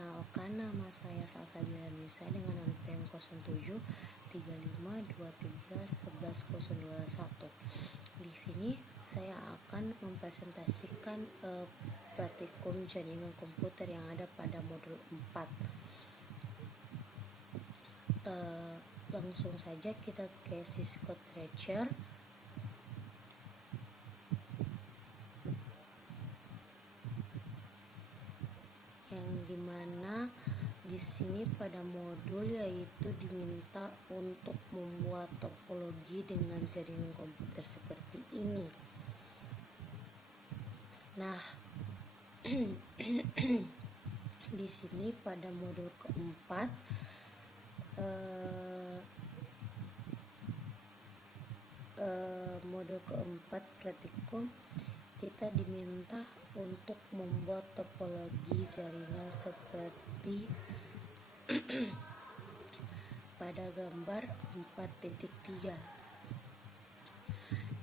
Perkenalkan, nama saya Salsabila Nisa dengan NPM 07 35231101. Di sini saya akan mempresentasikan praktikum jaringan komputer yang ada pada modul 4. Langsung saja kita ke Cisco Treasure. Yang dimana di sini pada modul yaitu diminta untuk membuat topologi dengan jaringan komputer seperti ini. Nah, di sini pada modul keempat praktikum kita diminta untuk membuat topologi jaringan seperti pada gambar 4.3,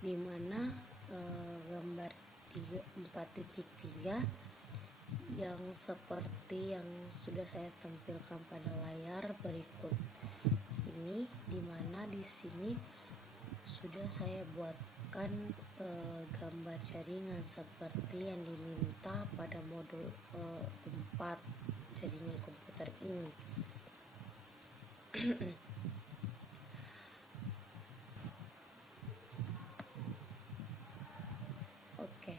di mana gambar 4.3 yang seperti yang sudah saya tampilkan pada layar berikut ini, di mana di sini sudah saya buatkan gambar jaringan seperti yang diminta pada modul 4 jaringan komputer ini. Oke,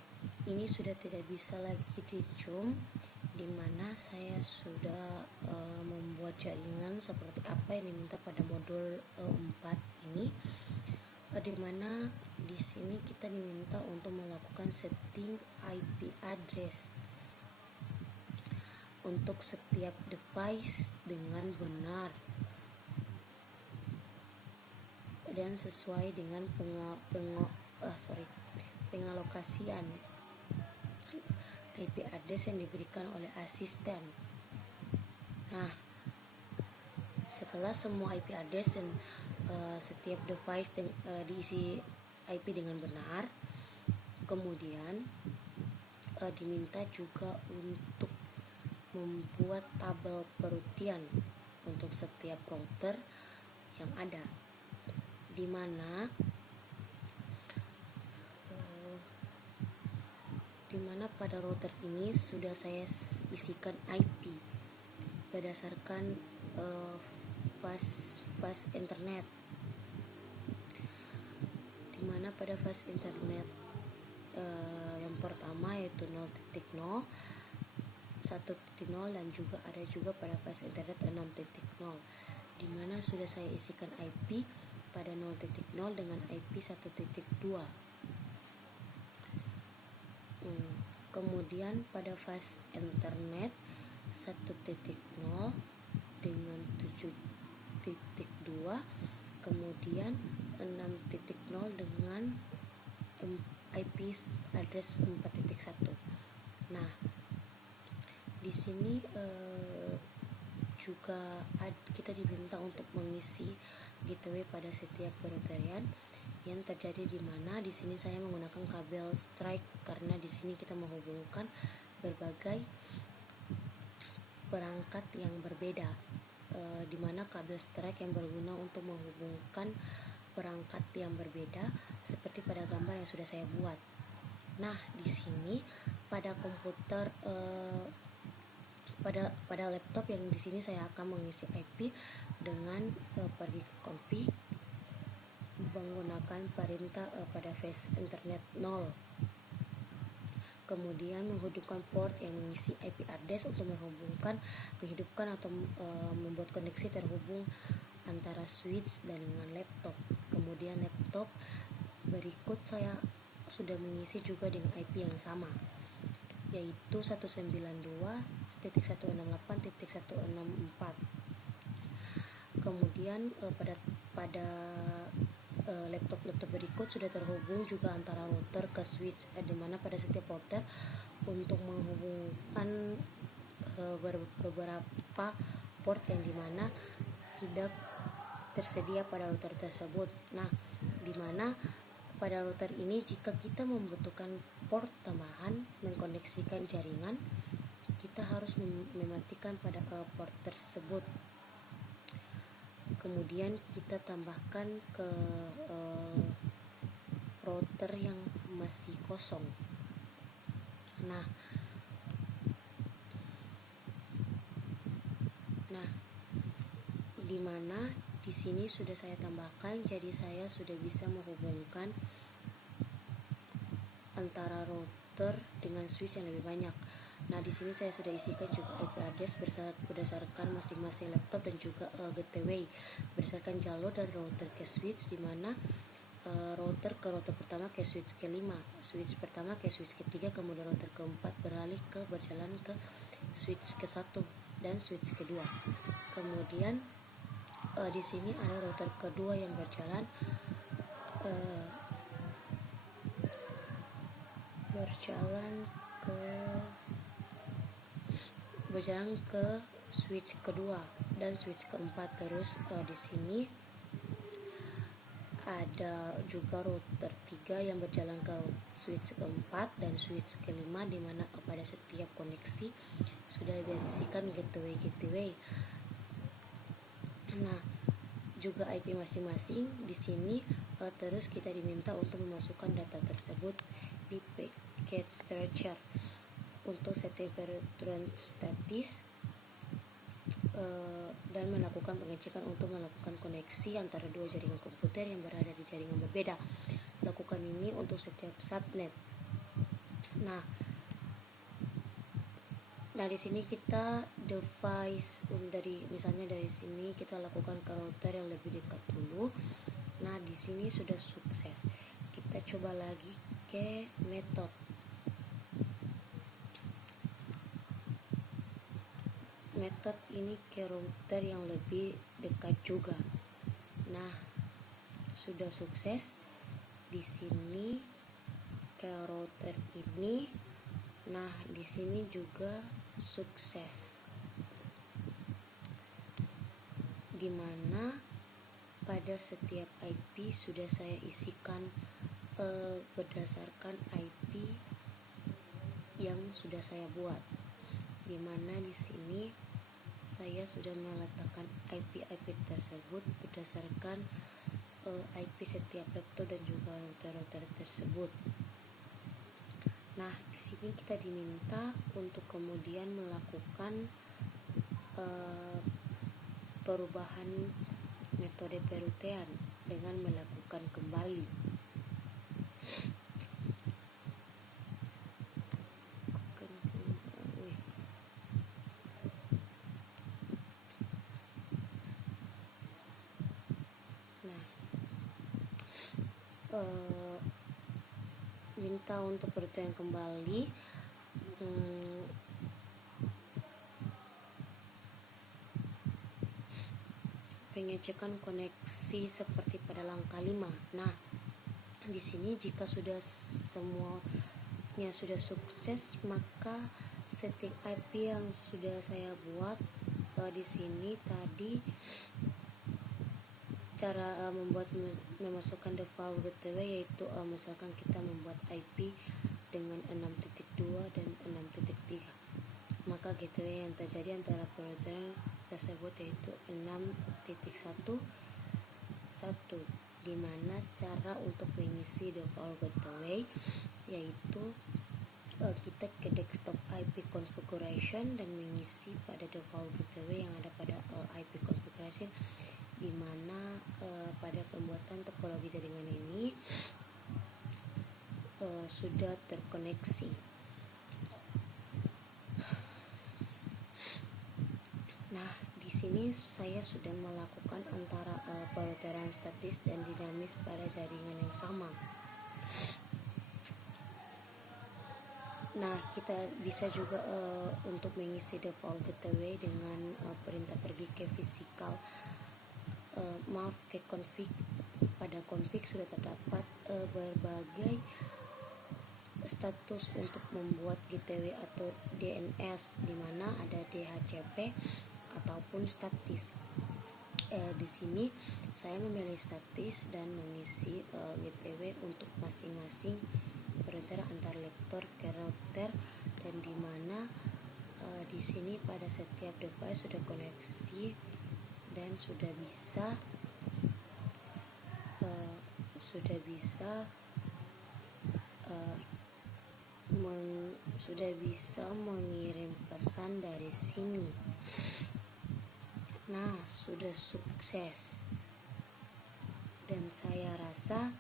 ini sudah tidak bisa lagi di zoom, di mana saya sudah membuat jaringan seperti apa yang diminta pada modul 4 ini, di mana di sini kita diminta untuk melakukan setting IP address untuk setiap device dengan benar dan sesuai dengan pengalokasian IP address yang diberikan oleh asisten. Nah, setelah semua IP address dan setiap device diisi IP dengan benar, kemudian diminta juga untuk membuat tabel perutian untuk setiap router yang ada, di mana pada router ini sudah saya isikan IP berdasarkan fast internet, di mana pada fast internet yang pertama yaitu 0.0, 1.0 dan juga ada juga pada fast internet 6.0, di mana sudah saya isikan IP pada 0.0 dengan IP 1.2. Kemudian pada fast internet 1.0 dengan 7.2, kemudian 6.0 dengan IP address 4.1. Nah, di sini juga kita diminta untuk mengisi gateway pada setiap perutarian yang terjadi, di mana di sini saya menggunakan kabel strike karena di sini kita menghubungkan berbagai perangkat yang berbeda, di mana kabel strike yang berguna untuk menghubungkan perangkat yang berbeda seperti pada gambar yang sudah saya buat. Nah, di sini pada komputer pada laptop yang di sini saya akan mengisi IP dengan pergi ke config, menggunakan perintah pada fast internet 0, kemudian menghidupkan port yang mengisi IP address untuk menghidupkan atau membuat koneksi terhubung antara switch dan dengan laptop. Kemudian laptop berikut saya sudah mengisi juga dengan IP yang sama, yaitu 192.168.164. Kemudian pada laptop berikut sudah terhubung juga antara router ke switch, di mana pada setiap router untuk menghubungkan beberapa port yang dimana tidak tersedia pada router tersebut. Nah, di mana pada router ini jika kita membutuhkan port tambahan mengkoneksikan jaringan, kita harus mematikan pada port tersebut. Kemudian kita tambahkan ke router yang masih kosong. Nah, dimana di sini sudah saya tambahkan, jadi saya sudah bisa menghubungkan antara router dengan switch yang lebih banyak. Nah, di sini saya sudah isikan juga IP address berdasarkan masing-masing laptop dan juga gateway berdasarkan jalur dari router ke switch, di mana router pertama ke switch kelima, switch pertama ke switch ketiga, kemudian router keempat berjalan ke switch ke-1 dan switch kedua. Kemudian di sini ada router kedua yang berjalan ke switch kedua dan switch keempat. Terus di sini ada juga router 3 yang berjalan ke switch keempat dan switch kelima, di mana pada setiap koneksi sudah diisikan gateway. Nah, juga IP masing-masing di sini. Terus kita diminta untuk memasukkan data tersebut di packet stretcher untuk setting peraturan statis dan melakukan pengecekan untuk melakukan koneksi antara dua jaringan komputer yang berada di jaringan berbeda. Lakukan ini untuk setiap subnet. Nah, di sini kita device misalnya dari sini kita lakukan ke router yang lebih dekat dulu. Nah, di sini sudah sukses. Kita coba lagi ke metode ini ke router yang lebih dekat juga. Nah, sudah sukses. Di sini ke router ini. Nah, di sini juga sukses. Dimana pada setiap IP sudah saya isikan berdasarkan IP yang sudah saya buat. Dimana di sini saya sudah meletakkan IP tersebut berdasarkan IP setiap laptop dan juga router tersebut. Nah, di sini kita diminta untuk kemudian melakukan perubahan metode perutean dengan melakukan kembali. Minta untuk perutean kembali. Pengecekan koneksi seperti pada langkah 5. Nah, di sini jika sudah semuanya sudah sukses, maka setting IP yang sudah saya buat di sini tadi, cara memasukkan default gateway, yaitu misalkan kita membuat IP dengan 6.2 dan 6.3, maka gateway yang terjadi antara perutean tersebut yaitu 6.1, di mana cara untuk mengisi default gateway yaitu kita ke desktop IP configuration dan mengisi pada default gateway yang ada pada IP configuration, di mana pada pembuatan topologi jaringan ini sudah terkoneksi. Nah, di sini saya sudah melakukan antara perutean statis dan dinamis pada jaringan yang sama. Nah, kita bisa juga untuk mengisi default gateway dengan perintah pergi ke physical, ke config. Pada config sudah terdapat berbagai status untuk membuat gateway atau DNS, di mana ada DHCP ataupun statis. Di sini saya memilih statis dan mengisi gateway untuk masing-masing router antar laptop ke router, dan di mana Di sini pada setiap device sudah koneksi dan sudah bisa mengirim pesan dari sini. Nah, sudah sukses. Dan saya rasa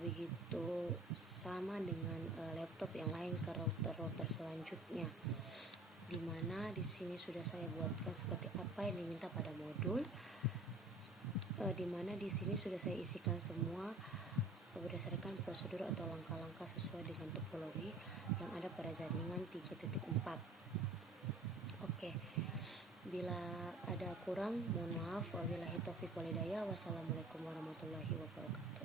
begitu sama dengan laptop yang lain ke router selanjutnya, dimana di sini sudah saya buatkan seperti apa yang diminta pada modul, dimana di sini sudah saya isikan semua berdasarkan prosedur atau langkah-langkah sesuai dengan topologi yang ada pada jaringan 3.4. Oke, bila ada kurang mohon maaf. Wabillahi taufiq walhidayah. Wassalamualaikum warahmatullahi wabarakatuh.